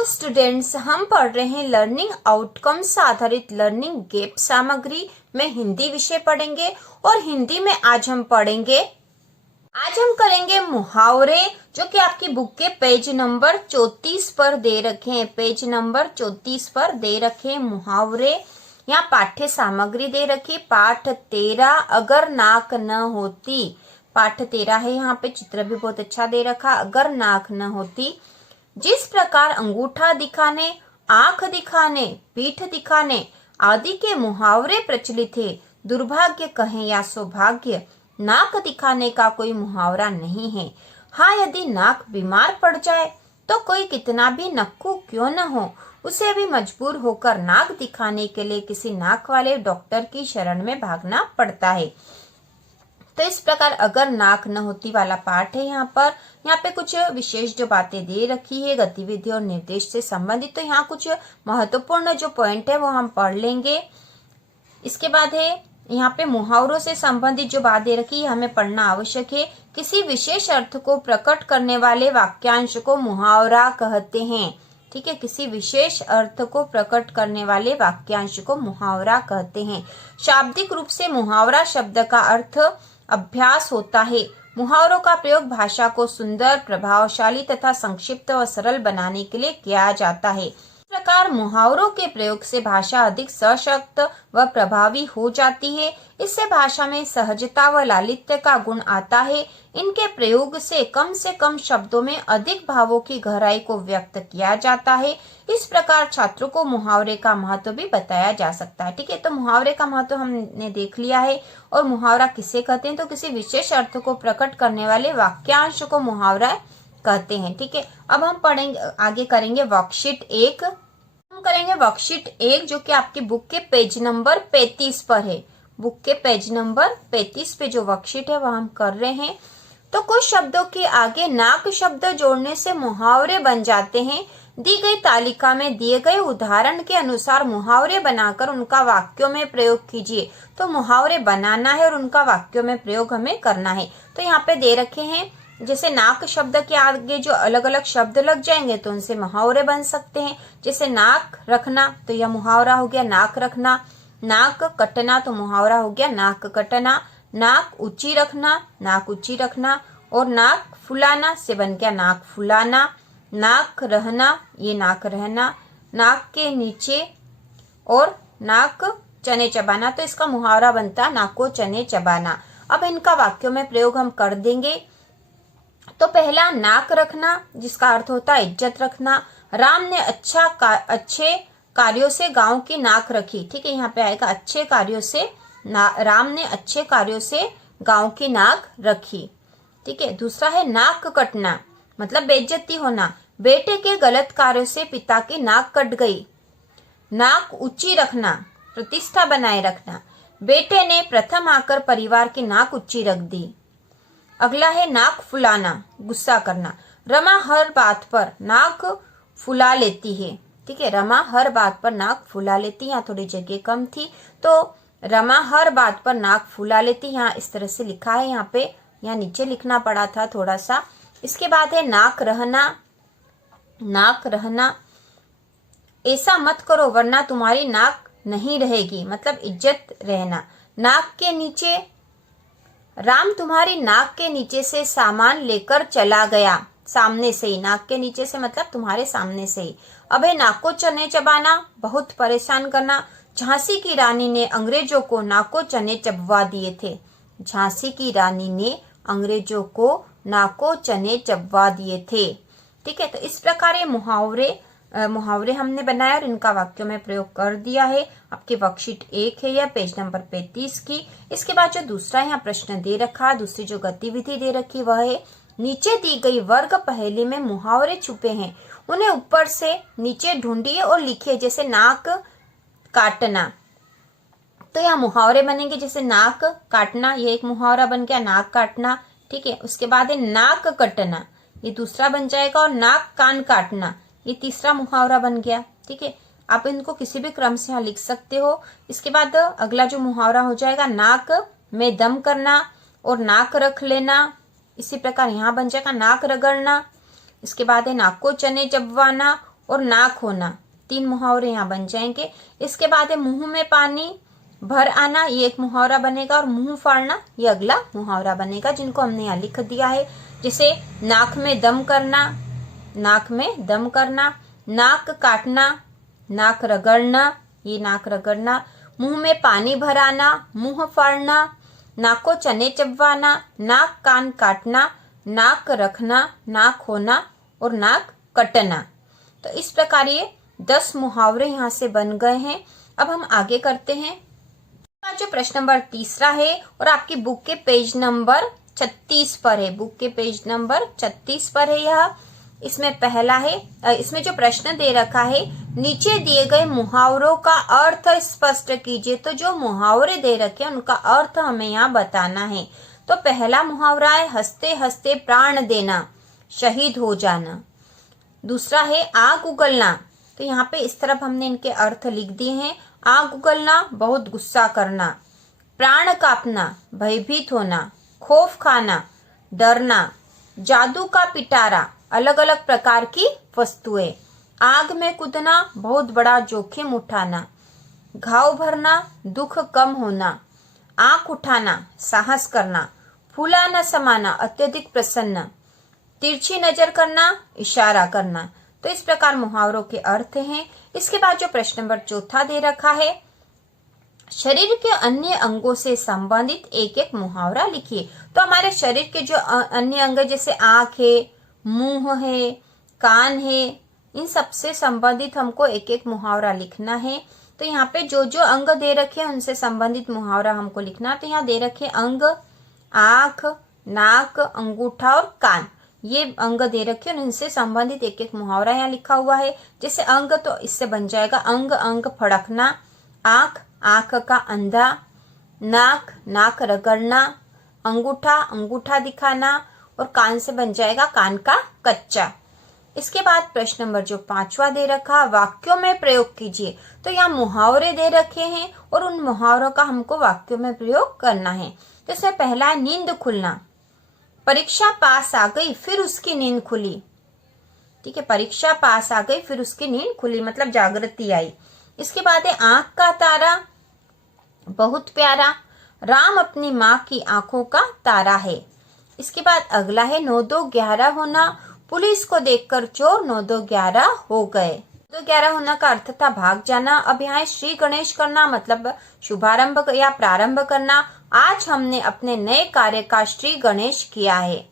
Hello students, हम पढ़ रहे हैं लर्निंग आउटकम्स आधारित लर्निंग गैप सामग्री में हिंदी विषय पढ़ेंगे। और हिंदी में आज हम करेंगे मुहावरे, जो कि आपकी बुक के पेज नंबर 34 पर दे रखे हैं। पेज नंबर 34 पर दे रखे हैं मुहावरे। यहाँ पाठ्य सामग्री दे रखी, पाठ 13 अगर नाक न होती। पाठ 13 है, यहाँ पे चित्र भी बहुत अच्छा दे रखा। अगर नाक न होती, जिस प्रकार अंगूठा दिखाने, आंख दिखाने, पीठ दिखाने आदि के मुहावरे प्रचलित है, दुर्भाग्य कहें या सौभाग्य, नाक दिखाने का कोई मुहावरा नहीं है। हाँ, यदि नाक बीमार पड़ जाए तो कोई कितना भी नक्कू क्यों न हो, उसे भी मजबूर होकर नाक दिखाने के लिए किसी नाक वाले डॉक्टर की शरण में भागना पड़ता है। तो इस प्रकार अगर नाक न होती वाला पाठ है। यहाँ पे कुछ विशेष जो बातें दे रखी है गतिविधि और निर्देश से संबंधित, तो यहाँ कुछ महत्वपूर्ण जो पॉइंट है वो हम पढ़ लेंगे। इसके बाद है यहाँ पे मुहावरों से संबंधित जो बात दे रखी है हमें पढ़ना आवश्यक है। किसी विशेष अर्थ को प्रकट करने वाले वाक्यांश को मुहावरा कहते हैं। ठीक है, किसी विशेष अर्थ को प्रकट करने वाले वाक्यांश को मुहावरा कहते हैं। शाब्दिक रूप से मुहावरा शब्द का अर्थ अभ्यास होता है। मुहावरों का प्रयोग भाषा को सुंदर, प्रभावशाली तथा संक्षिप्त व सरल बनाने के लिए किया जाता है। इस प्रकार मुहावरों के प्रयोग से भाषा अधिक सशक्त व प्रभावी हो जाती है। इससे भाषा में सहजता व लालित्य का गुण आता है। इनके प्रयोग से कम शब्दों में अधिक भावों की गहराई को व्यक्त किया जाता है। इस प्रकार छात्रों को मुहावरे का महत्व भी बताया जा सकता है। ठीक है, तो मुहावरे का महत्व हमने देख लिया है। और मुहावरा किसे कहते हैं, तो किसी विशेष अर्थ को प्रकट करने वाले वाक्यांश को मुहावरा कहते हैं। ठीक है, अब हम आगे करेंगे वर्कशीट 1। हम करेंगे वर्कशीट 1, जो कि आपकी बुक के पेज नंबर 35 पर है। बुक के पेज नंबर 35 पे जो वर्कशीट है वह हम कर रहे हैं। तो कुछ शब्दों के आगे नाक शब्द जोड़ने से मुहावरे बन जाते हैं। दी गई तालिका में दिए गए उदाहरण के अनुसार मुहावरे बनाकर उनका वाक्यों में प्रयोग कीजिए। तो मुहावरे बनाना है और उनका वाक्यों में प्रयोग हमें करना है। तो यहाँ पे दे रखे हैं, जैसे नाक शब्द के आगे जो अलग अलग शब्द लग जाएंगे तो उनसे मुहावरे बन सकते हैं। जैसे नाक रखना, तो यह मुहावरा हो गया नाक रखना। नाक कटना, तो मुहावरा हो गया नाक कटना। नाक ऊंची रखना, नाक ऊंची रखना। और नाक फुलाना से बन गया नाक फुलाना। नाक रहना, ये नाक रहना। नाक के नीचे और नाक चने चबाना, तो इसका मुहावरा बनता नाको चने चबाना। अब इनका वाक्यों में प्रयोग हम कर देंगे। तो पहला नाक रखना, जिसका अर्थ होता है इज्जत रखना। राम ने अच्छे कार्यों से गांव की नाक रखी। ठीक है, यहाँ पे आएगा अच्छे कार्यों से। राम ने अच्छे कार्यों से गांव की नाक रखी। ठीक है, दूसरा है नाक कटना, मतलब बेइज्जती होना। बेटे के गलत कार्यों से पिता की नाक कट गई। नाक ऊंची रखना, प्रतिष्ठा बनाए रखना। बेटे ने प्रथम आकर परिवार की नाक ऊंची रख दी। अगला है नाक फुलाना, गुस्सा करना। रमा हर बात पर नाक फुला लेती है। ठीक है, रमा हर बात पर नाक फुला लेती। यहाँ थोड़ी जगह कम थी, तो रमा हर बात पर नाक फुला लेती। यहाँ इस तरह से लिखा है, यहाँ नीचे लिखना पड़ा था थोड़ा सा। इसके बाद है नाक रहना। नाक रहना, ऐसा मत करो वरना तुम्हारी नाक नहीं रहेगी, मतलब इज्जत रहना। नाक के नीचे, राम तुम्हारी नाक के नीचे से सामान लेकर चला गया। सामने से ही, नाक के नीचे से मतलब तुम्हारे सामने से ही। अब है नाको चने चबाना, बहुत परेशान करना। झांसी की रानी ने अंग्रेजों को नाको चने चबवा दिए थे। झांसी की रानी ने अंग्रेजों को नाको चने चबवा दिए थे। ठीक है, तो इस प्रकार ये मुहावरे हमने बनाया और इनका वाक्यों में प्रयोग कर दिया है। आपकी वर्कशीट 1 है, यह पेज नंबर 35 की। इसके बाद जो दूसरा यहाँ प्रश्न दे रखा, दूसरी जो गतिविधि दे रखी वह है, नीचे दी गई वर्ग पहेली में मुहावरे छुपे हैं, उन्हें ऊपर से नीचे ढूंढिए और लिखिए। जैसे नाक काटना, तो यहाँ मुहावरे बनेंगे। जैसे नाक काटना, ये एक मुहावरा बन गया, नाक काटना। ठीक है, उसके बाद है नाक कटना, ये दूसरा बन जाएगा। और नाक कान काटना, ये तीसरा मुहावरा बन गया। ठीक है, आप इनको किसी भी क्रम से यहाँ लिख सकते हो। इसके बाद अगला जो मुहावरा हो जाएगा, नाक में दम करना और नाक रख लेना। इसी प्रकार यहाँ बन जाएगा नाक रगड़ना। इसके बाद है नाक को चने चबवाना और नाक होना, 3 मुहावरे यहाँ बन जाएंगे। इसके बाद है मुंह में पानी भर आना, ये एक मुहावरा बनेगा, और मुंह फाड़ना ये अगला मुहावरा बनेगा, जिनको हमने यहाँ लिख दिया है। जैसे नाक में दम करना, नाक में दम करना, नाक काटना, नाक रगड़ना, ये नाक रगड़ना, मुंह में पानी भराना, मुंह फाड़ना, नाक को चने चबवाना, नाक कान काटना, नाक रखना, नाक होना और नाक कटना। तो इस प्रकार ये 10 मुहावरे यहाँ से बन गए हैं। अब हम आगे करते हैं। जो प्रश्न नंबर 3 है और आपकी बुक के पेज नंबर 36 पर है, बुक के पेज नंबर 36 पर है यह। इसमें पहला है, इसमें जो प्रश्न दे रखा है, नीचे दिए गए मुहावरों का अर्थ स्पष्ट कीजिए। तो जो मुहावरे दे रखे हैं उनका अर्थ हमें यहाँ बताना है। तो पहला मुहावरा है हंसते हंसते प्राण देना, शहीद हो जाना। दूसरा है आग उगलना, तो यहाँ पे इस तरफ हमने इनके अर्थ लिख दिए हैं। आग उगलना, बहुत गुस्सा करना। प्राण कांपना, भयभीत होना। खौफ खाना, डरना। जादू का पिटारा, अलग अलग प्रकार की वस्तुएं। आग में कूदना, बहुत बड़ा जोखिम उठाना। घाव भरना, दुख कम होना। आंख उठाना, साहस करना। फूला न समाना, अत्यधिक प्रसन्न। तिरछी नजर करना, इशारा करना। तो इस प्रकार मुहावरों के अर्थ हैं। इसके बाद जो प्रश्न नंबर 4 दे रखा है, शरीर के अन्य अंगों से संबंधित एक एक मुहावरा लिखिए। तो हमारे शरीर के जो अन्य अंग जैसे आंख है, मुंह है, कान है, इन सब से संबंधित हमको एक एक मुहावरा लिखना है। तो यहाँ पे जो जो अंग दे रखे हैं उनसे संबंधित मुहावरा हमको लिखना। तो यहाँ दे रखे अंग, आंख, नाक, अंगूठा और कान, ये अंग दे रखे हैं, इनसे संबंधित एक एक मुहावरा यहाँ लिखा हुआ है। जैसे अंग, तो इससे बन जाएगा अंग अंग फड़कना। आंख, आंख का अंधा। नाक, नाक रगड़ना। अंगूठा, अंगूठा दिखाना। और कान से बन जाएगा कान का कच्चा। इसके बाद प्रश्न नंबर जो 5वां दे रखा, वाक्यों में प्रयोग कीजिए। तो यहाँ मुहावरे दे रखे हैं और उन मुहावरों का हमको वाक्यों में प्रयोग करना है। तो इसमें पहला है नींद खुलना। परीक्षा पास आ गई फिर उसकी नींद खुली। ठीक है, परीक्षा पास आ गई फिर उसकी नींद खुली, मतलब जागृति आई। इसके बाद है आंख का तारा, बहुत प्यारा। राम अपनी माँ की आंखों का तारा है। इसके बाद अगला है 9-2-11 होना। पुलिस को देखकर चोर 9-2-11 हो गए। 9-2-11 होना का अर्थ था भाग जाना। अब यहाँ श्री गणेश करना, मतलब शुभारंभ या प्रारंभ करना। आज हमने अपने नए कार्य का श्री गणेश किया है।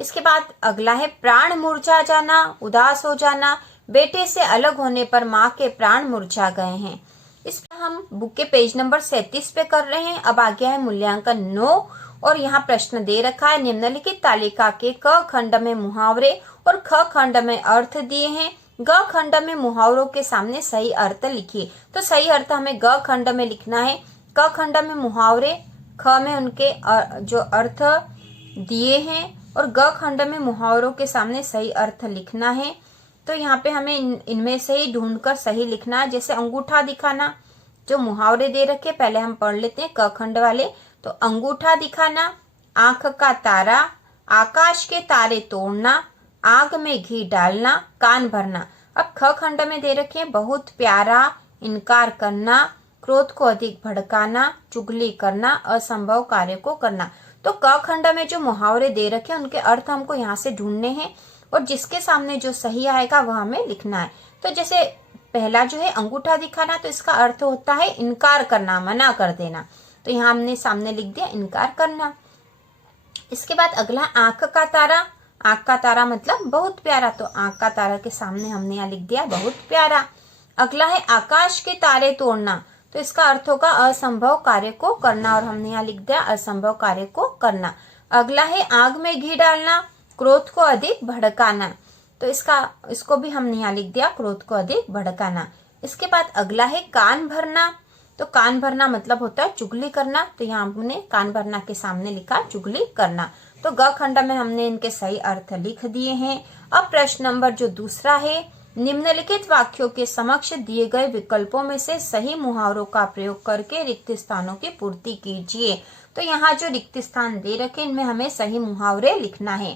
इसके बाद अगला है प्राण मुरझा जाना, उदास हो जाना। बेटे से अलग होने पर माँ के प्राण मुरझा गए हैं। इस पर हम बुक के पेज नंबर 37 पे कर रहे हैं। अब आ गया है मूल्यांकन 9 और यहाँ प्रश्न दे रखा है, निम्नलिखित तालिका के क खंड में मुहावरे और ख खंड में अर्थ दिए हैं। ग खंड में मुहावरों के सामने सही अर्थ लिखिए। तो सही अर्थ हमें ग खंड में लिखना है। क खंड में मुहावरे, ख में उनके जो अर्थ दिए हैं और ग खंड में मुहावरों के सामने सही अर्थ लिखना है। तो यहाँ पे हमें इनमें से ही ढूंढकर सही लिखना है। जैसे अंगूठा दिखाना, जो मुहावरे दे रखे पहले हम पढ़ लेते हैं क खंड वाले। तो अंगूठा दिखाना, आंख का तारा, आकाश के तारे तोड़ना, आग में घी डालना, कान भरना। अब ख खंड में दे रखे हैं बहुत प्यारा, इनकार करना, क्रोध को अधिक भड़काना, चुगली करना, असंभव कार्य को करना। तो क खंड में जो मुहावरे दे रखे हैं उनके अर्थ हमको यहाँ से ढूंढने हैं और जिसके सामने जो सही आएगा वह हमें लिखना है। तो जैसे पहला जो है अंगूठा दिखाना, तो इसका अर्थ होता है इनकार करना, मना कर देना। तो यहाँ हमने सामने लिख दिया इनकार करना। इसके बाद अगला आंख का तारा। आंख का तारा मतलब बहुत प्यारा, तो आंख का तारा के सामने हमने यहाँ लिख दिया बहुत प्यारा। अगला है आकाश के तारे तोड़ना, तो इसका अर्थ होगा असंभव कार्य को करना और हमने यहाँ लिख दिया असंभव कार्य को करना। अगला है आग में घी डालना, क्रोध को अधिक भड़काना, तो इसको भी हमने यहाँ लिख दिया क्रोध को अधिक भड़काना। इसके बाद अगला है कान भरना, तो कान भरना मतलब होता है चुगली करना, तो यहाँ हमने कान भरना के सामने लिखा चुगली करना। तो ग खंड में हमने इनके सही अर्थ लिख दिए हैं। अब प्रश्न नंबर जो दूसरा है, निम्नलिखित वाक्यों के समक्ष दिए गए विकल्पों में से सही मुहावरों का प्रयोग करके रिक्त स्थानों की पूर्ति कीजिए। तो यहाँ जो रिक्त स्थान दे रखे इनमें हमें सही मुहावरे लिखना है।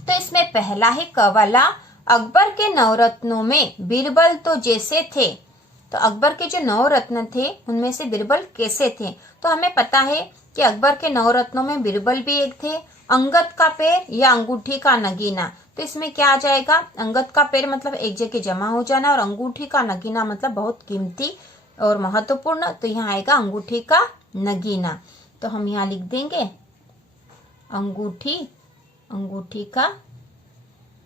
तो इसमें पहला है क वाला, अकबर के नवरत्नों में बीरबल तो जैसे थे, तो अकबर के जो नवरत्न थे उनमें से बीरबल कैसे थे? तो हमें पता है कि अकबर के नवरत्नों में बीरबल भी एक थे। अंगद का पैर या अंगूठी का नगीना, तो इसमें क्या आ जाएगा? अंगद का पैर मतलब एक जगह जमा हो जाना, और अंगूठी का नगीना मतलब बहुत कीमती और महत्वपूर्ण, तो यहाँ आएगा अंगूठी का नगीना। तो हम यहाँ लिख देंगे अंगूठी, अंगूठी का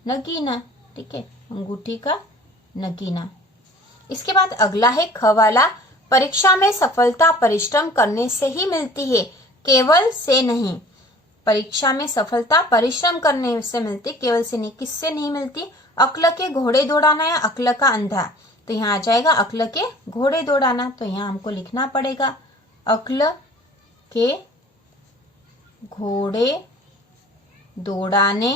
नगीना। ठीक है, अंगूठी का नगीना। इसके बाद अगला है ख वाला, परीक्षा में सफलता परिश्रम करने से ही मिलती है, केवल से नहीं। परीक्षा में सफलता परिश्रम करने से मिलती, केवल से नहीं। किससे नहीं मिलती? अक्ल के घोड़े दौड़ाना या अक्ल का अंधा, तो यहाँ आ जाएगा अक्ल के घोड़े दौड़ाना। तो यहाँ हमको लिखना पड़ेगा अक्ल के घोड़े दौड़ाने,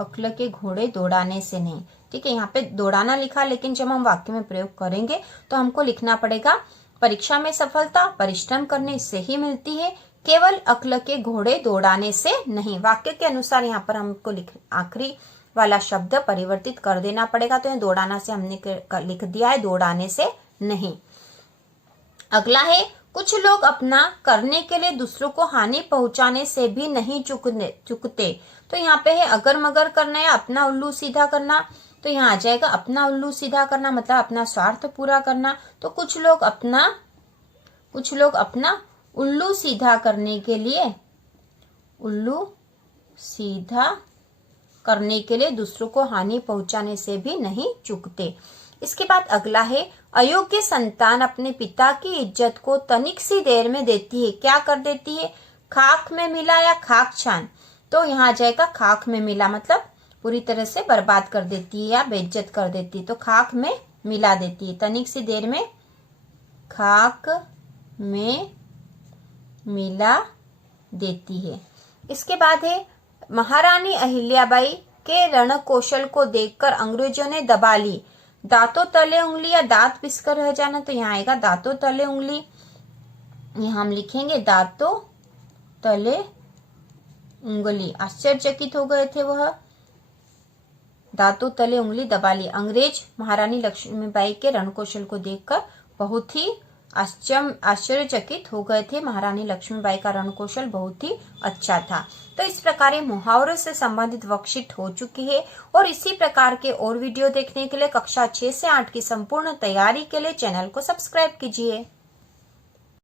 अक्ल के घोड़े दौड़ाने से नहीं। ठीक है, यहाँ पे दौड़ाना लिखा, लेकिन जब हम वाक्य में प्रयोग करेंगे तो हमको लिखना पड़ेगा परीक्षा में सफलता परिश्रम करने से ही मिलती है, केवल अक्ल के घोड़े दौड़ाने से नहीं। वाक्य के अनुसार यहाँ पर हमको आखिरी वाला शब्द परिवर्तित कर देना पड़ेगा। तो दौड़ाना से हमने लिख दिया है, दौड़ाने से नहीं। अगला है, कुछ लोग अपना करने के लिए दूसरों को हानि पहुंचाने से भी नहीं चुकते। तो यहाँ पे है अगर मगर करना या अपना उल्लू सीधा करना, तो यहाँ आ जाएगा अपना उल्लू सीधा करना मतलब अपना स्वार्थ पूरा करना। तो कुछ लोग अपना उल्लू सीधा करने के लिए, उल्लू सीधा करने के लिए दूसरों को हानि पहुंचाने से भी नहीं चूकते। इसके बाद अगला है, अयोग्य संतान अपने पिता की इज्जत को तनिक सी देर में देती है। क्या कर देती है? खाक में मिला या खाक छान। तो यहाँ आ जाएगा खाक में मिला मतलब पूरी तरह से बर्बाद कर देती है या बेइज्जत कर देती है। तो खाक में मिला देती है, तनिक सी देर में खाक में मिला देती है। इसके बाद है, महारानी अहिल्याबाई के रण कौशल को देखकर अंग्रेजों ने दबा ली। दांतों तले उंगली या दांत पिसकर रह जाना, तो यहाँ आएगा दांतों तले उंगली। यहाँ हम लिखेंगे दांतों तले उंगली। आश्चर्यचकित हो गए थे वह, दांतों तले उंगली दबा ली। अंग्रेज महारानी लक्ष्मीबाई के रणकौशल को देखकर बहुत ही आश्चर्यचकित हो गए थे। महारानी लक्ष्मीबाई का रणकौशल बहुत ही अच्छा था। तो इस प्रकार मुहावरों से संबंधित वर्कशीट हो चुकी है, और इसी प्रकार के और वीडियो देखने के लिए कक्षा 6 से 8 की संपूर्ण तैयारी के लिए चैनल को सब्सक्राइब कीजिए।